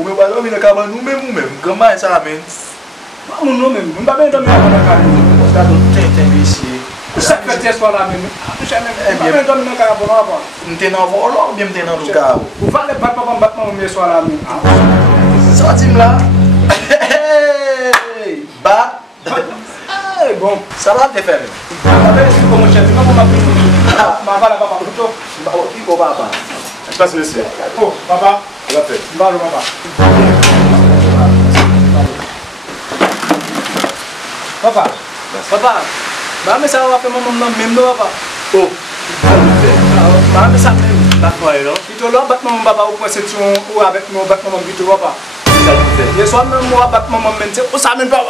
Ume balo mina kama nume kama esa men. Mamu nume mba bendo me akona ka ni Tá do tete ici. secrétaire soit là même. Mba bendo me ka bono ba. Não tem novo olo bien tem no carro. O vale bat me soit là même. Sortim lá. Bat. Bon, Ça va te faire. Como chefe, não vou mas vai lá papa, tô. Iko papa. Passe monsieur. Pô, papa, Va faire. balo papa. Papa, mami sa wa pe mamam même do papa. Oh. Mami sa même. D'accord, alors. Ito lo bat mamam papa au section ou avec mo bat mamam bitu papa. Ça vous fait. Ye so même moi bat mamam même, o sa même papa.